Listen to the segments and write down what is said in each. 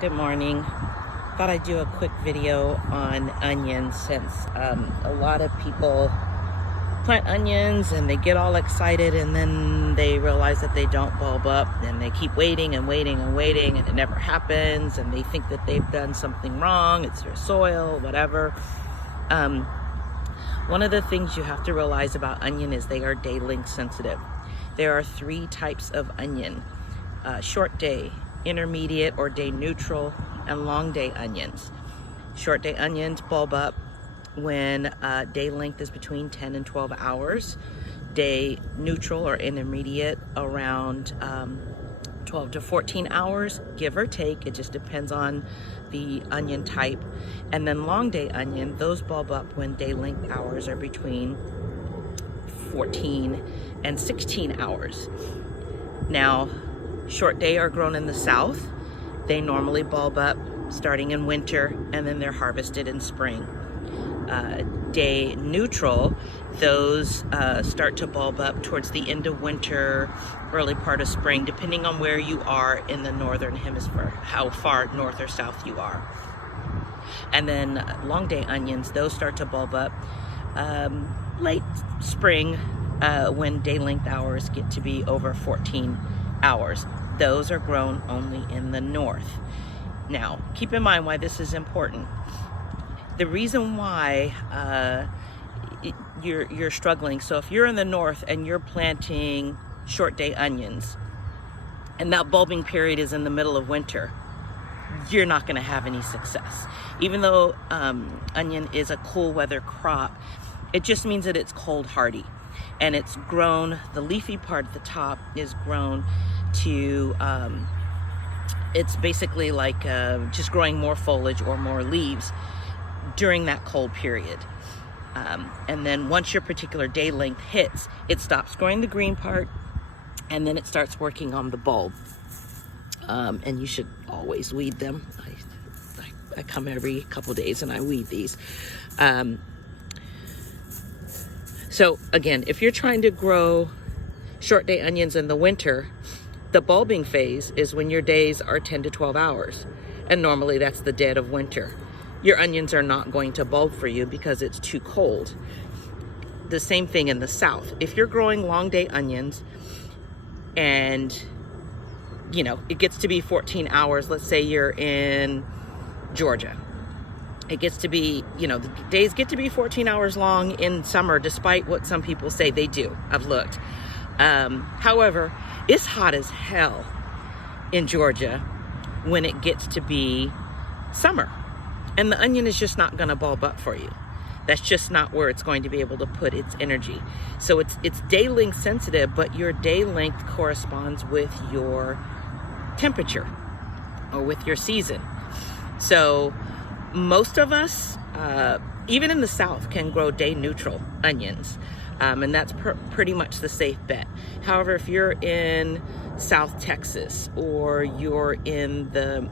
Good morning. Thought I'd do a quick video on onions since a lot of people plant onions and they get all excited and then they realize that they don't bulb up and they keep waiting and waiting and waiting and it never happens and they think that they've done something wrong, it's their soil, whatever. One of the things you have to realize about onion is they are day length sensitive. There are three types of onion: short day, intermediate or day neutral, and long day onions. Short day onions bulb up when day length is between 10 and 12 hours. Day neutral or intermediate around 12 to 14 hours, give or take. It just depends on the onion type. And then long day onion, those bulb up when day length hours are between 14 and 16 hours. Now, short day are grown in the South. They normally bulb up starting in winter and then they're harvested in spring. Day neutral, those start to bulb up towards the end of winter, early part of spring, depending on where you are in the northern hemisphere, how far north or south you are. And then long day onions, those start to bulb up late spring when day length hours get to be over 14 hours. Those are grown only in the north. Now, keep in mind why this is important. The reason why you're struggling, so if you're in the north and you're planting short day onions and that bulbing period is in the middle of winter, you're not going to have any success. Even though onion is a cool weather crop, it just means that it's cold hardy. And it's grown, the leafy part at the top is grown to, it's basically like just growing more foliage or more leaves during that cold period. And then once your particular day length hits, it stops growing the green part and then it starts working on the bulb. And you should always weed them. I come every couple days and I weed these. So again, if you're trying to grow short day onions in the winter, the bulbing phase is when your days are 10 to 12 hours. And normally that's the dead of winter. Your onions are not going to bulb for you because it's too cold. The same thing in the South. If you're growing long day onions and it gets to be 14 hours, let's say you're in Georgia. It gets to be, the days get to be 14 hours long in summer, despite what some people say they do. I've looked. However, it's hot as hell in Georgia when it gets to be summer. And the onion is just not going to bulb up for you. That's just not where it's going to be able to put its energy. So it's day length sensitive, but your day length corresponds with your temperature or with your season. So most of us, even in the South, can grow day neutral onions. And that's pretty much the safe bet. However, if you're in South Texas or you're in the,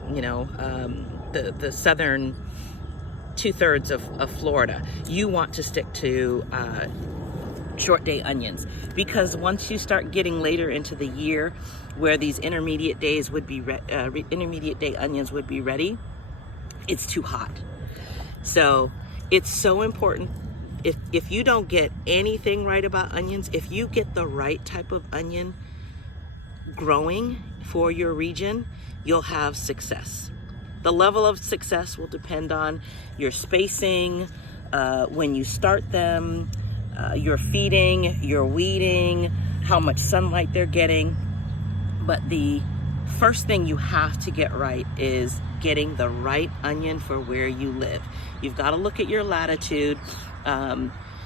the southern 2/3 of Florida, you want to stick to short day onions, because once you start getting later into the year where these intermediate days would be intermediate day onions would be ready, it's too hot. So it's so important. If you don't get anything right about onions, if you get the right type of onion growing for your region, you'll have success. The level of success will depend on your spacing, when you start them, your feeding, your weeding, how much sunlight they're getting. But the first thing you have to get right is getting the right onion for where you live. You've got to look at your latitude.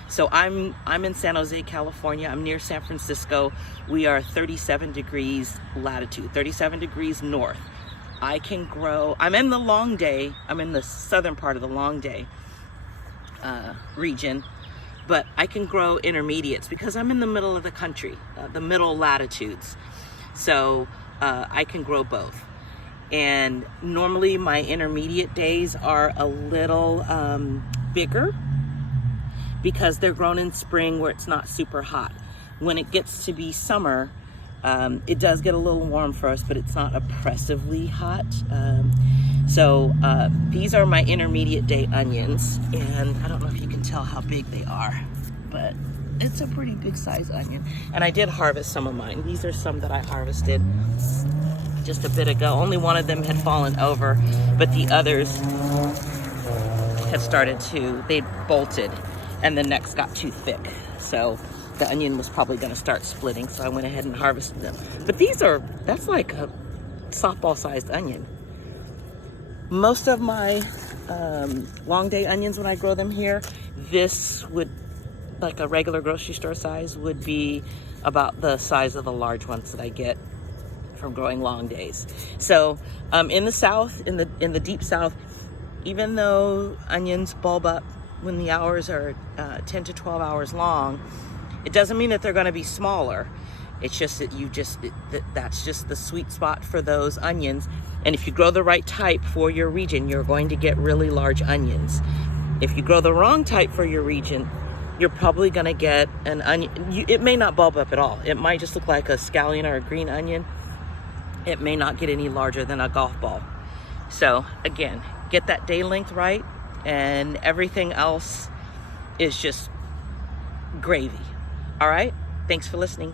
So I'm in San Jose, California. I'm near San Francisco. We are 37 degrees latitude, 37 degrees north. I can grow, I'm in the long day, I'm in the southern part of the long day region, but I can grow intermediates because I'm in the middle of the country, the middle latitudes. So I can grow both. And normally my intermediate days are a little bigger because they're grown in spring where it's not super hot. When it gets to be summer, It does get a little warm first, but it's not oppressively hot. These are my intermediate day onions, and I don't know if you can tell how big they are, but it's a pretty big size onion. And I did harvest some of mine. These are some that I harvested just a bit ago. Only one of them had fallen over, but the others had started to, they bolted, and the necks got too thick. So the onion was probably gonna start splitting, so I went ahead and harvested them. But that's like a softball-sized onion. Most of my long day onions, when I grow them here, this would, like a regular grocery store size, would be about the size of the large ones that I get from growing long days. So in the South, in the deep South, even though onions bulb up when the hours are 10 to 12 hours long, it doesn't mean that they're going to be smaller. It's just that that's just the sweet spot for those onions. And if you grow the right type for your region, you're going to get really large onions. If you grow the wrong type for your region, you're probably going to get an onion. It may not bulb up at all. It might just look like a scallion or a green onion. It may not get any larger than a golf ball. So again, get that day length right, and everything else is just gravy. All right? Thanks for listening.